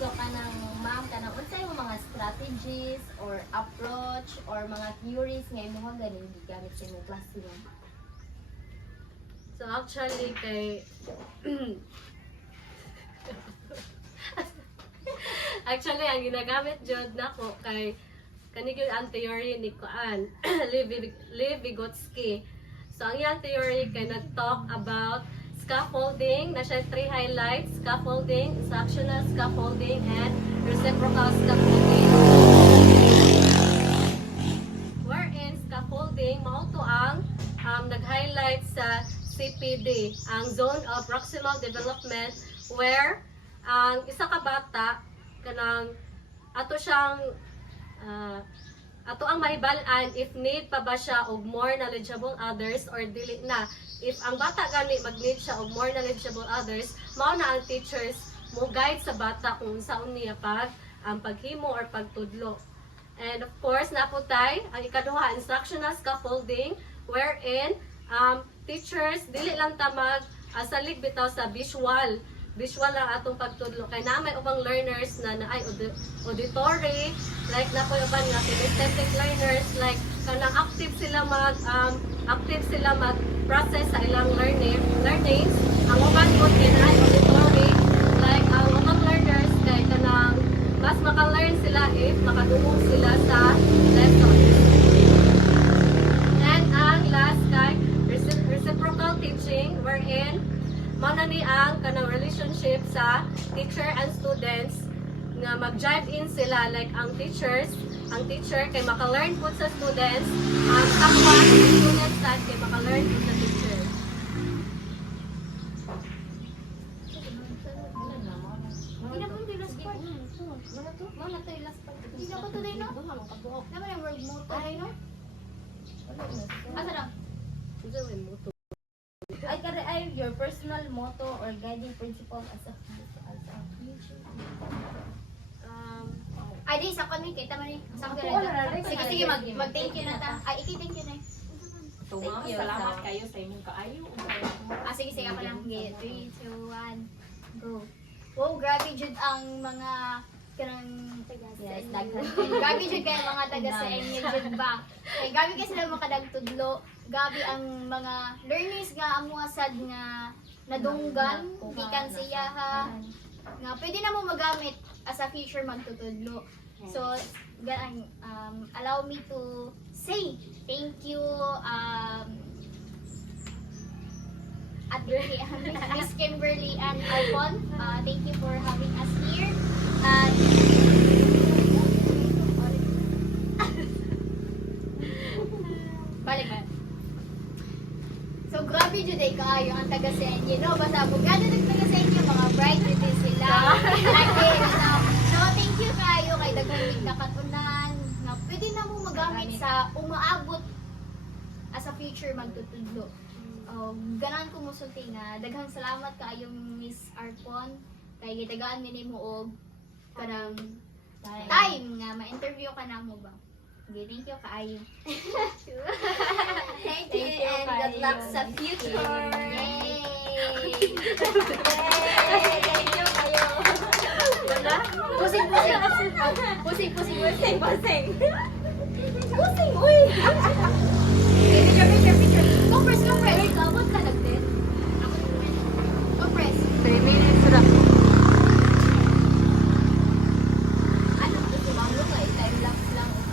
So kanang ma'am kanang unsay yung mga strategies or approach or mga theories nga imong ganing gigamit sa imong classroom? So actually kay actually ang ginagamit jud nako kay kanigil ang theory ni Kuan Lev Vygotsky. So ang iyang theory kay nag-talk about scaffolding, na siya 3 highlights: scaffolding, instructional scaffolding, and reciprocal scaffolding. Wherein scaffolding mao to ang nag-highlight sa CPD, ang Zone of Proximal Development, where ang isa ka bata kanang ato siyang ato ang mahibal-an if need pa ba siya og more knowledgeable others or dili na. If ang bata gani mag-need siya og more knowledgeable others, mao na ang teachers mo guide sa bata kung unsaon niya ang paghimo or pagtudlo. And of course, naputay ang ikaduha, instructional scaffolding, wherein teachers dili lang ta salig bitaw sa visual lang atong pagtudlo kay na may ubang learners na naay auditory, like na po uban nga kinesthetic learners, like kanang active sila mag process sa ilang learnings. Ang uban yun ay auditory, like ang ubang learners kay kanang mas maka-learn sila if makadungog sila sa lessons. And ang last kay reciprocal teaching, wherein manani ang kanang relationship sa teacher and students nga mag-jive in sila, like ang teacher kay maka-learn po sa students, ang kapwa ng students kay maka-learn po sa teacher. Mana to yung last part? Hindi ako today, no? Naman yung word mo today, no? Asa na? Ay, your personal motto or guiding principle as a future. Ay, di, sa kami, kita man eh. Sige, mag-thank you na ta. Ay, iki-thank you na eh. Thank you. Salamat kayo sa inyong kaayo. Sige, ako lang. 3, 2, 1, go. Wow, grabe jud ang mga kanang taga sa Yes, inyo. daghan. Grabe jud kay mga taga sa inyo jud ba. Kay grabe kay sila makadagtudlo. Grabe ang mga learners nga amo sad nga nadunggan gikan siya ha. Nga pwede na mo magamit as a future magtutudlo. So, allow me to say thank you at Miss Kimberly and Alphon. Thank you for having us here. And balik ba? So, grabe jud ay kaayo ang taga sa inyo, no? Basta mo gano taga sa inyo, mga bright jud din sila. Lagi, no, thank you kaayo kay daghang big nakatunan. Na pwede na mo magamit sa umaabot as a future magtutudlo. Ganan ko mo sulti nga daghang salamat kaayong Miss Arpon kay gitagaan mi nimo og kanang time nga ma-interview ka namo ba. Okay, thank you kaayo. Thank you and good luck sa future. Yay!